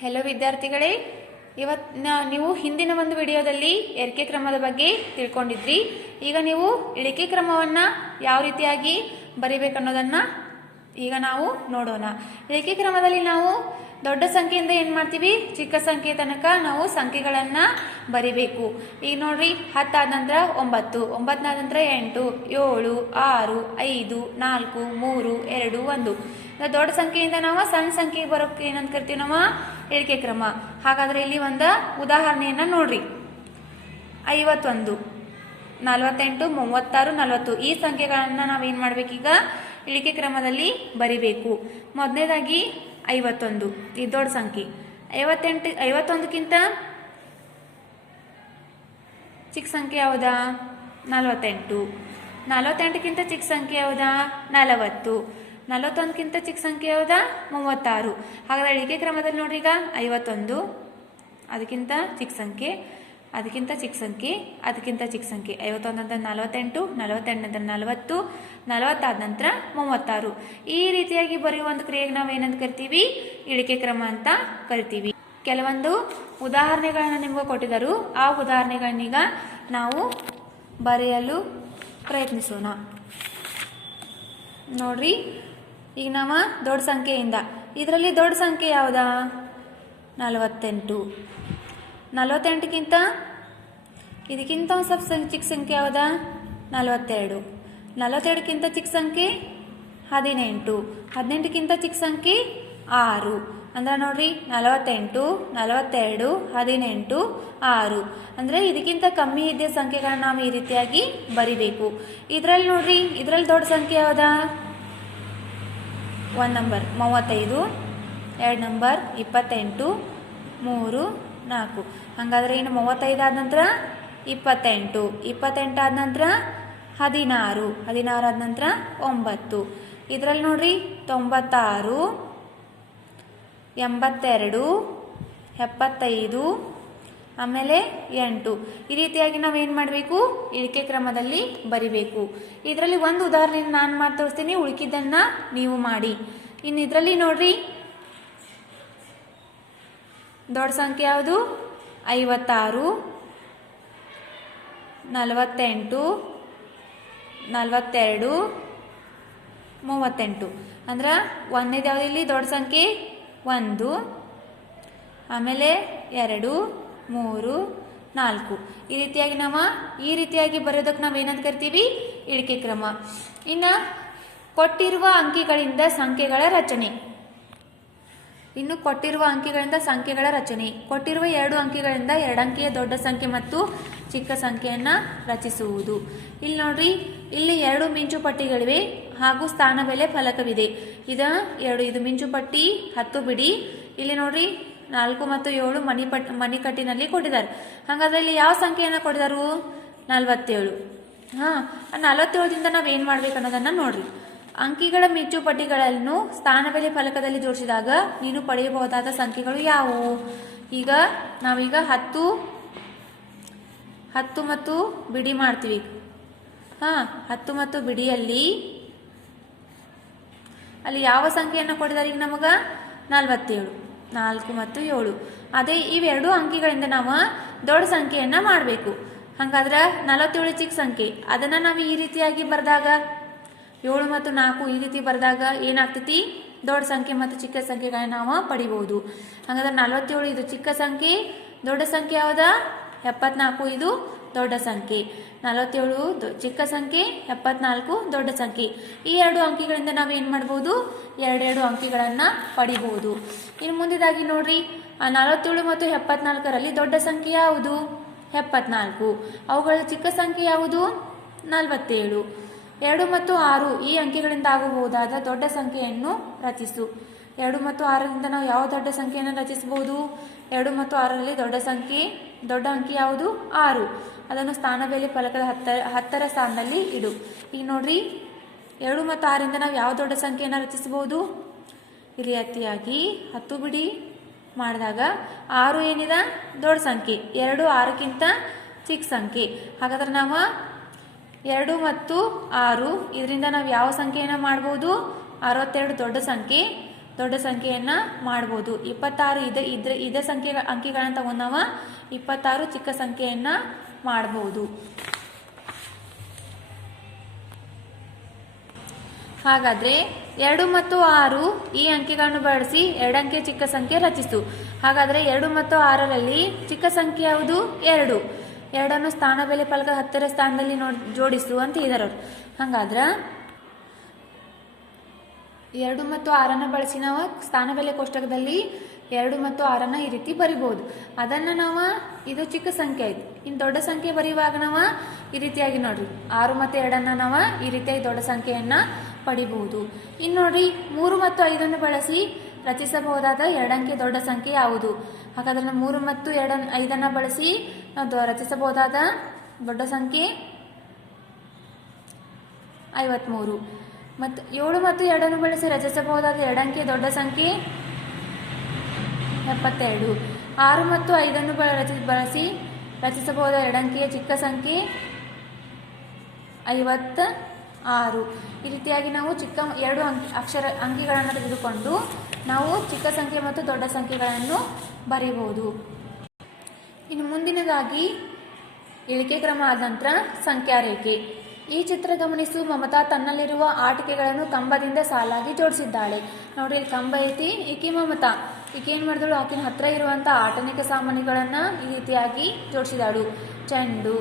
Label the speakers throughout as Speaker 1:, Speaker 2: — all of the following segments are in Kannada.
Speaker 1: ಹೆಲೋ ವಿದ್ಯಾರ್ಥಿಗಳೇ. ಇವತ್ತು ನೀವು ಹಿಂದಿನ ಒಂದು ವಿಡಿಯೋದಲ್ಲಿ ಎರಿಕೆ ಕ್ರಮದ ಬಗ್ಗೆ ತಿಳ್ಕೊಂಡಿದ್ರಿ. ಈಗ ನೀವು ಇಳಿಕೆ ಕ್ರಮವನ್ನು ಯಾವ ರೀತಿಯಾಗಿ ಬರಿಬೇಕನ್ನೋದನ್ನು ಈಗ ನಾವು ನೋಡೋಣ. ಇಳಿಕೆ ಕ್ರಮದಲ್ಲಿ ನಾವು ದೊಡ್ಡ ಸಂಖ್ಯೆಯಿಂದ ಏನು ಮಾಡ್ತೀವಿ? ಚಿಕ್ಕ ಸಂಖ್ಯೆ ತನಕ ನಾವು ಸಂಖ್ಯೆಗಳನ್ನು ಬರಿಬೇಕು. ಈಗ ನೋಡ್ರಿ, ಹತ್ತಾದ ನಂತರ ಒಂಬತ್ತು, ಒಂಬತ್ತನಾದ ನಂತರ ಎಂಟು, ಏಳು, ಆರು, ಐದು, ನಾಲ್ಕು, ಮೂರು, ಎರಡು, ಒಂದು. ದೊಡ್ಡ ಸಂಖ್ಯೆಯಿಂದ ನಾವು ಸಣ್ಣ ಸಂಖ್ಯೆಗೆ ಬರೋಕೆ ಏನಂತ ಕರಿತೀವಿ ನಾವು? ಇಳಿಕೆ ಕ್ರಮ. ಹಾಗಾದ್ರೆ ಇಲ್ಲಿ ಒಂದು ಉದಾಹರಣೆಯನ್ನ ನೋಡ್ರಿ. ಐವತ್ತೊಂದು, ನಲವತ್ತೆಂಟು, ಮೂವತ್ತಾರು, ನಲವತ್ತು. ಈ ಸಂಖ್ಯೆಗಳನ್ನು ನಾವೇನು ಮಾಡ್ಬೇಕೀಗ? ಇಳಿಕೆ ಕ್ರಮದಲ್ಲಿ ಬರಿಬೇಕು. ಮೊದಲನೇದಾಗಿ ಐವತ್ತೊಂದು. ಇದು ದೊಡ್ಡ ಸಂಖ್ಯೆ. ಐವತ್ತೆಂಟು, ಐವತ್ತೊಂದಕ್ಕಿಂತ ಚಿಕ್ಕ ಸಂಖ್ಯೆ ಯಾವುದಾ? ನಲವತ್ತೆಂಟು. ನಲವತ್ತೆಂಟಕ್ಕಿಂತ ಚಿಕ್ಕ ಸಂಖ್ಯೆ ಯಾವುದಾ? ನಲವತ್ತು. ನಲವತ್ತೊಂದಕ್ಕಿಂತ ಚಿಕ್ಕ ಸಂಖ್ಯೆ ಯಾವುದಾ? ಮೂವತ್ತಾರು. ಹಾಗಾದ್ರೆ ಇಳಿಕೆ ಕ್ರಮದಲ್ಲಿ ನೋಡ್ರಿ ಈಗ ಐವತ್ತೊಂದು, ಅದಕ್ಕಿಂತ ಚಿಕ್ಕ ಸಂಖ್ಯೆ. ಅದಕ್ಕಿಂತ ಚಿಕ್ಕ ಸಂಖ್ಯೆ, ಅದಕ್ಕಿಂತ ಚಿಕ್ಕ ಸಂಖ್ಯೆ. ಐವತ್ತೊಂದು ನಂತರ ನಲವತ್ತೆಂಟು ನಲವತ್ತೆಂಟು ನಂತರ ನಲವತ್ತು, ನಲವತ್ತಾದ ನಂತರ ಮೂವತ್ತಾರು. ಈ ರೀತಿಯಾಗಿ ಬರೆಯುವ ಒಂದು ಕ್ರಿಯೆಗೆ ನಾವು ಏನಂತ ಕರಿತೀವಿ? ಇಳಿಕೆ ಕ್ರಮ ಅಂತ ಕರಿತೀವಿ. ಕೆಲವೊಂದು ಉದಾಹರಣೆಗಳನ್ನ ನಿಮಗೆ ಕೊಟ್ಟಿದ್ದರು. ಆ ಉದಾಹರಣೆಗಳನ್ನೀಗ ನಾವು ಬರೆಯಲು ಪ್ರಯತ್ನಿಸೋಣ. ನೋಡ್ರಿ, ಈಗ ನಾವು ದೊಡ್ಡ ಸಂಖ್ಯೆಯಿಂದ. ಇದರಲ್ಲಿ ದೊಡ್ಡ ಸಂಖ್ಯೆ ಯಾವುದಾ? ನಲವತ್ತೆಂಟು. ನಲವತ್ತೆಂಟಕ್ಕಿಂತ? ಇದಕ್ಕಿಂತ ಒಂದು ಸ್ವಲ್ಪ ಸಂಖ್ಯೆ ಚಿಕ್ಕ ಸಂಖ್ಯೆ ಯಾವುದಾ? ನಲವತ್ತೆರಡು. ನಲವತ್ತೆರಡಕ್ಕಿಂತ ಚಿಕ್ಕ ಸಂಖ್ಯೆ? ಹದಿನೆಂಟು. ಹದಿನೆಂಟಕ್ಕಿಂತ ಚಿಕ್ಕ ಸಂಖ್ಯೆ? ಆರು. ಅಂದ್ರೆ ನೋಡ್ರಿ, ನಲವತ್ತೆಂಟು, ನಲವತ್ತೆರಡು, ಹದಿನೆಂಟು, ಆರು. ಅಂದರೆ ಇದಕ್ಕಿಂತ ಕಮ್ಮಿ ಇದ್ದ ಸಂಖ್ಯೆಗಳನ್ನ ನಾವು ಈ ರೀತಿಯಾಗಿ ಬರಿಬೇಕು. ಇದರಲ್ಲಿ ನೋಡ್ರಿ, ಇದರಲ್ಲಿ ದೊಡ್ಡ ಸಂಖ್ಯೆ ಯಾವುದಾ? ಒಂದು ನಂಬರ್, ಮೂವತ್ತೈದು, ಎರಡು ನಂಬರ್, ಇಪ್ಪತ್ತೆಂಟು, ಮೂರು ನಾಲ್ಕು. ಹಾಗಾದ್ರೆ ಇನ್ನು ಮೂವತ್ತೈದು ಆದ ನಂತರ ಇಪ್ಪತ್ತೆಂಟು. ಇಪ್ಪತ್ತೆಂಟು ಆದ ನಂತರ ಹದಿನಾರು. ಹದಿನಾರು ಆದ ನಂತರ ಒಂಬತ್ತು. ಇದರಲ್ಲಿ ನೋಡ್ರಿ, ತೊಂಬತ್ತಾರು, ಎಂಬತ್ತೆರಡು, ಎಪ್ಪತ್ತೈದು, ಆಮೇಲೆ ಎಂಟು. ಈ ರೀತಿಯಾಗಿ ನಾವೇನು ಮಾಡಬೇಕು? ಇಳಿಕೆ ಕ್ರಮದಲ್ಲಿ ಬರಿಬೇಕು. ಇದರಲ್ಲಿ ಒಂದು ಉದಾಹರಣೆ ನಾನು ಮಾಡಿ ತೋರಿಸ್ತೀನಿ. ಉಳಿಕಿದ್ದನ್ನು ನೀವು ಮಾಡಿ. ಇನ್ನು ಇದರಲ್ಲಿ ನೋಡ್ರಿ ದೊಡ್ಡ ಸಂಖ್ಯೆ ಯಾವುದು? ಐವತ್ತಾರು, ನಲವತ್ತೆಂಟು, ನಲವತ್ತೆರಡು, ಮೂವತ್ತೆಂಟು. ಅಂದ್ರೆ ಒಂದನೇದು ಯಾವುದು ಇಲ್ಲಿ? ದೊಡ್ಡ ಸಂಖ್ಯೆ? ಒಂದು, ಆಮೇಲೆ ಎರಡು, ಮೂರು, ನಾಲ್ಕು. ಈ ರೀತಿಯಾಗಿ ನಾವು ಈ ರೀತಿಯಾಗಿ ಬರೋದಕ್ಕೆ ನಾವು ಏನಂತ ಕರಿತೀವಿ? ಇಳಿಕೆ ಕ್ರಮ. ಇನ್ನು ಕೊಟ್ಟಿರುವ ಅಂಕಿಗಳಿಂದ ಸಂಖ್ಯೆಗಳ ರಚನೆ. ಇನ್ನು ಕೊಟ್ಟಿರುವ ಅಂಕಿಗಳಿಂದ ಸಂಖ್ಯೆಗಳ ರಚನೆ. ಕೊಟ್ಟಿರುವ ಎರಡು ಅಂಕಿಗಳಿಂದ ಎರಡಂಕಿಯ ದೊಡ್ಡ ಸಂಖ್ಯೆ ಮತ್ತು ಚಿಕ್ಕ ಸಂಖ್ಯೆಯನ್ನು ರಚಿಸುವುದು. ಇಲ್ಲಿ ನೋಡ್ರಿ, ಇಲ್ಲಿ ಎರಡು ಮಿಂಚು ಪಟ್ಟಿಗಳಿವೆ ಹಾಗೂ ಸ್ಥಾನ ಬೆಲೆ ಫಲಕವಿದೆ. ಇದ ಎರಡು, ಇದು ಮಿಂಚು ಪಟ್ಟಿ, ಹತ್ತು ಬಿಡಿ. ಇಲ್ಲಿ ನೋಡ್ರಿ, ನಾಲ್ಕು ಮತ್ತು ಏಳು ಮಣಿ ಪಟ್ ಮಣಿಕಟ್ಟಿನಲ್ಲಿ ಕೊಟ್ಟಿದ್ದಾರೆ. ಹಾಗಾದ್ರೆ ಇಲ್ಲಿ ಯಾವ ಸಂಖ್ಯೆಯನ್ನು ಕೊಟ್ಟಿದ್ದಾರೆ ನಲ್ವತ್ತೇಳು. ಹಾ ನಲವತ್ತೇಳದಿಂದ ನಾವು ಏನು ಮಾಡ್ಬೇಕು ಅನ್ನೋದನ್ನ ನೋಡ್ರಿ. ಅಂಕಿಗಳ ಮಿಚ್ಚು ಪಟ್ಟಿಗಳನ್ನು ಸ್ಥಾನ ಬೆಲೆ ಫಲಕದಲ್ಲಿ ಜೋಡಿಸಿದಾಗ ನೀನು ಪಡೆಯಬಹುದಾದ ಸಂಖ್ಯೆಗಳು ಯಾವುವು? ಈಗ ನಾವೀಗ ಹತ್ತು ಹತ್ತು ಮತ್ತು ಬಿಡಿ ಮಾಡ್ತೀವಿ. ಹಾ, ಹತ್ತು ಮತ್ತು ಬಿಡಿಯಲ್ಲಿ ಅಲ್ಲಿ ಯಾವ ಸಂಖ್ಯೆಯನ್ನು ಕೊಟ್ಟಿದ್ದಾರೆ ಈಗ ನಮಗ? ನಲ್ವತ್ತೇಳು, ನಾಲ್ಕು ಮತ್ತು ಏಳು. ಅದೇ ಇವೆರಡು ಅಂಕಿಗಳಿಂದ ನಾವು ದೊಡ್ಡ ಸಂಖ್ಯೆಯನ್ನ ಮಾಡಬೇಕು. ಹಂಗಾದ್ರೆ ನಲವತ್ತೇಳು ಚಿಕ್ಕ ಸಂಖ್ಯೆ. ಅದನ್ನ ನಾವು ಈ ರೀತಿಯಾಗಿ ಬರೆದಾಗ ಏಳು ಮತ್ತು ನಾಲ್ಕು ಈ ರೀತಿ ಬರೆದಾಗ ಏನಾಗ್ತೈತಿ? ದೊಡ್ಡ ಸಂಖ್ಯೆ ಮತ್ತು ಚಿಕ್ಕ ಸಂಖ್ಯೆಗಳನ್ನ ನಾವು ಪಡಿಬಹುದು. ಹಾಗಾದ್ರೆ ನಲವತ್ತೇಳು ಇದು ಚಿಕ್ಕ ಸಂಖ್ಯೆ, ದೊಡ್ಡ ಸಂಖ್ಯೆ ಯಾವ್ದ? ಎಪ್ಪತ್ನಾಲ್ಕು ಇದು ದೊಡ್ಡ ಸಂಖ್ಯೆ. ನಲವತ್ತೇಳು ಚಿಕ್ಕ ಸಂಖ್ಯೆ, ಎಪ್ಪತ್ನಾಲ್ಕು ದೊಡ್ಡ ಸಂಖ್ಯೆ. ಈ ಎರಡು ಅಂಕಿಗಳಿಂದ ನಾವು ಏನು ಮಾಡ್ಬೋದು? ಎರಡೆರಡು ಅಂಕಿಗಳನ್ನ ಪಡಿಬಹುದು ಇನ್ನು ಮುಂದಿದಾಗಿ ನೋಡ್ರಿ. ನಲವತ್ತೇಳು ಮತ್ತು ಎಪ್ಪತ್ನಾಲ್ಕರಲ್ಲಿ ದೊಡ್ಡ ಸಂಖ್ಯೆ ಯಾವುದು? ಎಪ್ಪತ್ನಾಲ್ಕು. ಅವುಗಳ ಚಿಕ್ಕ ಸಂಖ್ಯೆ ಯಾವುದು? ನಲವತ್ತೇಳು. ಎರಡು ಮತ್ತು ಆರು ಈ ಅಂಕಿಗಳಿಂದ ಆಗಬಹುದಾದ ದೊಡ್ಡ ಸಂಖ್ಯೆಯನ್ನು ರಚಿಸು. ಎರಡು ಮತ್ತು ಆರರಿಂದ ನಾವು ಯಾವ ದೊಡ್ಡ ಸಂಖ್ಯೆಯನ್ನು ರಚಿಸಬಹುದು? ಎರಡು ಮತ್ತು ಆರರಲ್ಲಿ ದೊಡ್ಡ ಸಂಖ್ಯೆ, ದೊಡ್ಡ ಅಂಕಿ ಯಾವುದು? ಆರು. ಅದನ್ನು ಸ್ಥಾನ ಬೆಲೆ ಫಲಕದ ಹತ್ತ, ಹತ್ತರ ಸ್ಥಾನದಲ್ಲಿ ಇಡು. ಈಗ ನೋಡ್ರಿ. ಎರಡು ಮತ್ತು ಆರರಿಂದ ನಾವು ಯಾವ ದೊಡ್ಡ ಸಂಖ್ಯೆಯನ್ನು ರಚಿಸಬಹುದು? ಇಲ್ಲಿ ಅತಿಯಾಗಿ ಹತ್ತು ಬಿಡಿ ಮಾಡಿದಾಗ ಆರು ಏನಿದೆ? ದೊಡ್ಡ ಸಂಖ್ಯೆ. ಎರಡು ಆರಕ್ಕಿಂತ ಚಿಕ್ಕ ಸಂಖ್ಯೆ. ಹಾಗಾದ್ರೆ ನಾವು ಎರಡು ಮತ್ತು ಆರು. ಇದರಿಂದ ನಾವು ಯಾವ ಸಂಖ್ಯೆಯನ್ನು ಮಾಡ್ಬೋದು? ಅರವತ್ತೆರಡು ದೊಡ್ಡ ಸಂಖ್ಯೆ. ದೊಡ್ಡ ಸಂಖ್ಯೆಯನ್ನು ಮಾಡ್ಬೋದು. ಇಪ್ಪತ್ತಾರು ಇದ ಇದ್ರ ಇದೇ ಸಂಖ್ಯೆ ಅಂಕಿಗಳನ್ನ ತಗೊಂಡು ಇಪ್ಪತ್ತಾರು ಚಿಕ್ಕ ಸಂಖ್ಯೆಯನ್ನು ಮಾಡ್ಬೋದು. ಹಾಗಾದ್ರೆ ಎರಡು ಮತ್ತು ಆರು ಈ ಅಂಕಿಗಳನ್ನು ಬಳಸಿ ಎರಡಂಕೆ ಚಿಕ್ಕ ಸಂಖ್ಯೆ ರಚಿಸು. ಹಾಗಾದ್ರೆ ಎರಡು ಮತ್ತು ಆರರಲ್ಲಿ ಚಿಕ್ಕ ಸಂಖ್ಯೆ ಯಾವುದು? ಎರಡು. ಎರಡನ್ನು ಸ್ಥಾನ ಬೆಲೆ ಫಲಕ ಹತ್ತಿರ ಸ್ಥಾನದಲ್ಲಿ ನೋಡ್ ಜೋಡಿಸು ಅಂತ ಇದಾರೆ ಅವ್ರು ಹಂಗಾದ್ರ ಎರಡು ಮತ್ತು ಆರನ್ನು ಬಳಸಿ ನಾವು ಸ್ಥಾನ ಬೆಲೆ ಕೋಷ್ಟಕದಲ್ಲಿ ಎರಡು ಮತ್ತು ಆರನ್ನು ಈ ರೀತಿ ಬರಿಬೋದು. ಅದನ್ನ ನಾವು, ಇದು ಚಿಕ್ಕ ಸಂಖ್ಯೆ ಆಯ್ತು. ಇನ್ನು ದೊಡ್ಡ ಸಂಖ್ಯೆ ಬರೆಯುವಾಗ ನಾವು ಈ ರೀತಿಯಾಗಿ ನೋಡ್ರಿ. ಆರು ಮತ್ತು ಎರಡನ್ನು ನಾವು ಈ ರೀತಿಯಾಗಿ ದೊಡ್ಡ ಸಂಖ್ಯೆಯನ್ನು ಪಡಿಬಹುದು ಇನ್ನು ನೋಡ್ರಿ, ಮೂರು ಮತ್ತು ಐದನ್ನು ಬಳಸಿ ರಚಿಸಬಹುದಾದ ಎರಡಂಕೆ ದೊಡ್ಡ ಸಂಖ್ಯೆ ಯಾವುದು? ಹಾಗಾದ್ರೆ ಮೂರು ಮತ್ತು ಎರಡ ಐದನ್ನು ಬಳಸಿ ರಚಿಸಬಹುದಾದ ದೊಡ್ಡ ಸಂಖ್ಯೆ ಐವತ್ಮೂರು. ಮತ್ತು ಏಳು ಮತ್ತು ಎರಡನ್ನು ಬಳಸಿ ರಚಿಸಬಹುದಾದ ಎರಡಂಕೆ ದೊಡ್ಡ ಸಂಖ್ಯೆ ಎಪ್ಪತ್ತೆರಡು. ಆರು ಮತ್ತು ಐದನ್ನು ಬಳ ರಚಿ, ಬಳಸಿ ರಚಿಸಬಹುದಾದ ಎರಡಂಕಿಯ ಚಿಕ್ಕ ಸಂಖ್ಯೆ ಐವತ್ತ ಆರು ಈ ರೀತಿಯಾಗಿ ನಾವು ಚಿಕ್ಕ ಎರಡು ಅಂಕಿ, ಅಕ್ಷರ, ಅಂಕಿಗಳನ್ನು ತೆಗೆದುಕೊಂಡು ನಾವು ಚಿಕ್ಕ ಸಂಖ್ಯೆ ಮತ್ತು ದೊಡ್ಡ ಸಂಖ್ಯೆಗಳನ್ನು ಬರೀಬಹುದು ಇನ್ನು ಮುಂದಿನದಾಗಿ ಇಳಿಕೆ ಕ್ರಮ ಆದ ನಂತರ ಸಂಖ್ಯಾ ರೇಖೆ ಈ ಚಿತ್ರ ಗಮನಿಸು, ಮಮತಾ ತನ್ನಲ್ಲಿರುವ ಆಟಿಕೆಗಳನ್ನು ಕಂಬದಿಂದ ಸಾಲಾಗಿ ಜೋಡಿಸಿದ್ದಾಳೆ. ನೋಡ್ರಿ ಇಲ್ಲಿ ಕಂಬ ಐತಿ, ಈಕೆ ಮಮತಾ. ಈಕೆ ಏನ್ ಮಾಡಿದಳು? ಆಕಿನ ಹತ್ರ ಇರುವಂತ ಆಟನಿಕ ಸಾಮಾನುಗಳನ್ನ ಈ ರೀತಿಯಾಗಿ ಜೋಡಿಸಿದಾಳು ಚೆಂಡು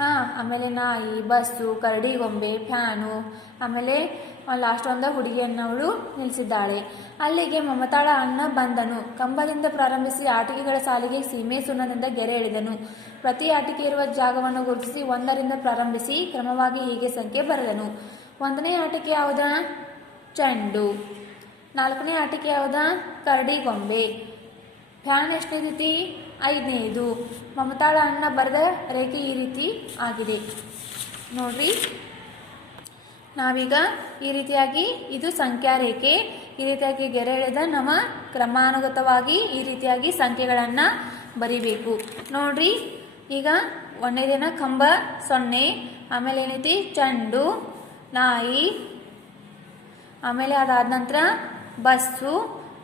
Speaker 1: ಹಾ, ಆಮೇಲೆ ನಾಯಿ ಬಸ್ಸು ಕರಡಿ, ಗೊಂಬೆ ಫ್ಯಾನು ಆಮೇಲೆ ಲಾಸ್ಟ್ ಒಂದ ಹುಡುಗಿಯನ್ನು ಅವಳು ನಿಲ್ಲಿಸಿದ್ದಾಳೆ ಅಲ್ಲಿಗೆ ಮಮತಾಳ ಅಣ್ಣ ಬಂದನು. ಕಂಬದಿಂದ ಪ್ರಾರಂಭಿಸಿ ಆಟಿಕೆಗಳ ಸಾಲಿಗೆ ಸೀಮೆ ಸುಣ್ಣದಿಂದ ಗೆರೆ ಎಳೆದನು. ಪ್ರತಿ ಆಟಿಕೆ ಇರುವ ಜಾಗವನ್ನು ಗುರುತಿಸಿ ಒಂದರಿಂದ ಪ್ರಾರಂಭಿಸಿ ಕ್ರಮವಾಗಿ ಹೀಗೆ ಸಂಖ್ಯೆ ಬರೆದನು. ಒಂದನೇ ಆಟಿಕೆ ಯಾವುದ? ಚೆಂಡು. ನಾಲ್ಕನೇ ಆಟಿಕೆ ಯಾವುದ? ಕರಡಿ, ಗೊಂಬೆ. ಫ್ಯಾನ್ ಎಷ್ಟನೇ ರೀತಿ ಐದನೇದು ಮಮತಾಳ ಅಣ್ಣ ಬರೆದ ರೇಖೆ ಈ ರೀತಿ ಆಗಿದೆ. ನೋಡ್ರಿ. ನಾವೀಗ ಈ ರೀತಿಯಾಗಿ ಇದು ಸಂಖ್ಯಾ ರೇಖೆ, ಈ ರೀತಿಯಾಗಿ ಗೆರೆ ಎಳೆದ ನಮ್ಮ ಕ್ರಮಾನುಗತವಾಗಿ ಈ ರೀತಿಯಾಗಿ ಸಂಖ್ಯೆಗಳನ್ನು ಬರಿಬೇಕು. ನೋಡ್ರಿ. ಈಗ ಒಂದನೇ ದಿನ ಕಂಬ ಸೊನ್ನೆ, ಆಮೇಲೆ ಏನೈತಿ? ಚಂಡು, ನಾಯಿ, ಆಮೇಲೆ ಅದಾದ ನಂತರ ಬಸ್ಸು,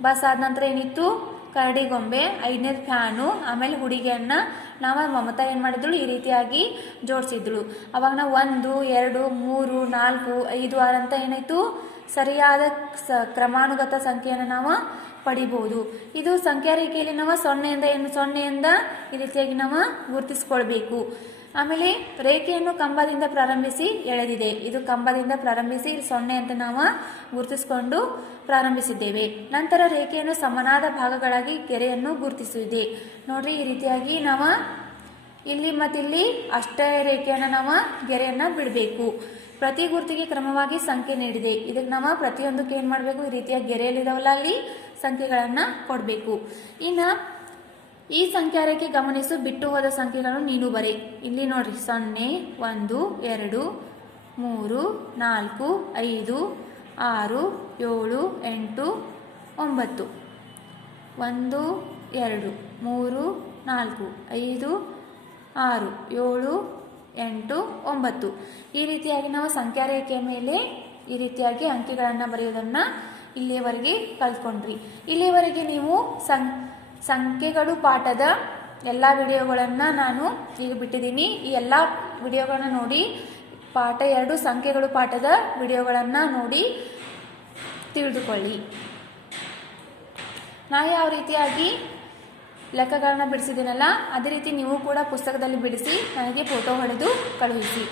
Speaker 1: ಬಸ್ ಆದ ನಂತರ ಏನಿತ್ತು? ಕರಡಿ ಗೊಂಬೆ ಐದನೇದು ಫ್ಯಾನು, ಆಮೇಲೆ ಹುಡುಗಿಯನ್ನು ನಾವು ಮಮತಾ ಏನು ಮಾಡಿದಳು? ಈ ರೀತಿಯಾಗಿ ಜೋಡಿಸಿದ್ಳು. ಅವಾಗ ನಾವು ಒಂದು, ಎರಡು, ಮೂರು, ನಾಲ್ಕು, ಐದು, ಆರು ಅಂತ ಏನಾಯಿತು? ಸರಿಯಾದ ಸ, ಕ್ರಮಾನುಗತ ಸಂಖ್ಯೆಯನ್ನು ನಾವು ಪಡಿಬಹುದು ಇದು ಸಂಖ್ಯಾ ರೇಖೆಯಲ್ಲಿ ನಾವು ಸೊನ್ನೆಯಿಂದ ಏನು ಸೊನ್ನೆಯಿಂದ ಈ ರೀತಿಯಾಗಿ ನಾವು ಗುರುತಿಸ್ಕೊಳ್ಬೇಕು. ಆಮೇಲೆ ರೇಖೆಯನ್ನು ಕಂಬದಿಂದ ಪ್ರಾರಂಭಿಸಿ ಎಳೆದಿದೆ. ಇದು ಕಂಬದಿಂದ ಪ್ರಾರಂಭಿಸಿ ಸೊನ್ನೆ ಅಂತ ನಾವು ಗುರುತಿಸಿಕೊಂಡು ಪ್ರಾರಂಭಿಸಿದ್ದೇವೆ. ನಂತರ ರೇಖೆಯನ್ನು ಸಮನಾದ ಭಾಗಗಳಾಗಿ ಗೆರೆಯನ್ನು ಗುರುತಿಸಿದೆ. ನೋಡ್ರಿ, ಈ ರೀತಿಯಾಗಿ ನಾವು ಇಲ್ಲಿ ಮತ್ತಿಲ್ಲಿ ಅಷ್ಟೇ ರೇಖೆಯನ್ನು ನಾವು ಗೆರೆಯನ್ನು ಬಿಡಬೇಕು. ಪ್ರತಿ ಗುರುತಿಗೆ ಕ್ರಮವಾಗಿ ಸಂಖ್ಯೆ ನೀಡಿದೆ. ಇದಕ್ಕೆ ನಾವು ಪ್ರತಿಯೊಂದಕ್ಕೆ ಏನು ಮಾಡಬೇಕು? ಈ ರೀತಿಯ ಗೆರೆಯಲ್ಲಿರೋಲ್ಲ ಅಲ್ಲಿ ಸಂಖ್ಯೆಗಳನ್ನು ಕೊಡಬೇಕು. ಇನ್ನು ಈ ಸಂಖ್ಯಾ ರೇಖೆ ಗಮನಿಸು, ಬಿಟ್ಟು ಹೋದ ಸಂಖ್ಯೆಗಳನ್ನು ನೀನು ಬರೆ. ಇಲ್ಲಿ ನೋಡ್ರಿ, ಸೊನ್ನೆ, ಒಂದು, ಎರಡು, ಮೂರು, ನಾಲ್ಕು, ಐದು, ಆರು, ಏಳು, ಎಂಟು, ಒಂಬತ್ತು. ಒಂದು, ಎರಡು, ಮೂರು, ನಾಲ್ಕು, ಐದು, ಆರು, ಏಳು, ಎಂಟು, ಒಂಬತ್ತು. ಈ ರೀತಿಯಾಗಿ ನಾವು ಸಂಖ್ಯಾ ರೇಖೆಯ ಮೇಲೆ ಈ ರೀತಿಯಾಗಿ ಅಂಕಿಗಳನ್ನು ಬರೆಯೋದನ್ನು ಇಲ್ಲಿಯವರೆಗೆ ಕಲ್ತ್ಕೊಂಡ್ರಿ. ಇಲ್ಲಿಯವರೆಗೆ ನೀವು ಸಂ ಸಂಖ್ಯೆಗಳು ಪಾಠದ ಎಲ್ಲ ವಿಡಿಯೋಗಳನ್ನು ನಾನು ಈಗ ಬಿಟ್ಟಿದ್ದೀನಿ. ಈ ಎಲ್ಲ ವಿಡಿಯೋಗಳನ್ನ ನೋಡಿ, ಪಾಠ ಎರಡು ಸಂಖ್ಯೆಗಳು ಪಾಠದ ವಿಡಿಯೋಗಳನ್ನು ನೋಡಿ ತಿಳಿದುಕೊಳ್ಳಿ. ನಾ ಯಾವ ರೀತಿಯಾಗಿ ಲೆಕ್ಕಗಳನ್ನ ಬಿಡಿಸಿದ್ದೀನಲ್ಲ, ಅದೇ ರೀತಿ ನೀವು ಕೂಡ ಪುಸ್ತಕದಲ್ಲಿ ಬಿಡಿಸಿ, ನನಗೆ ಫೋಟೋ ಹೊಡೆದು ಕಳುಹಿಸಿ.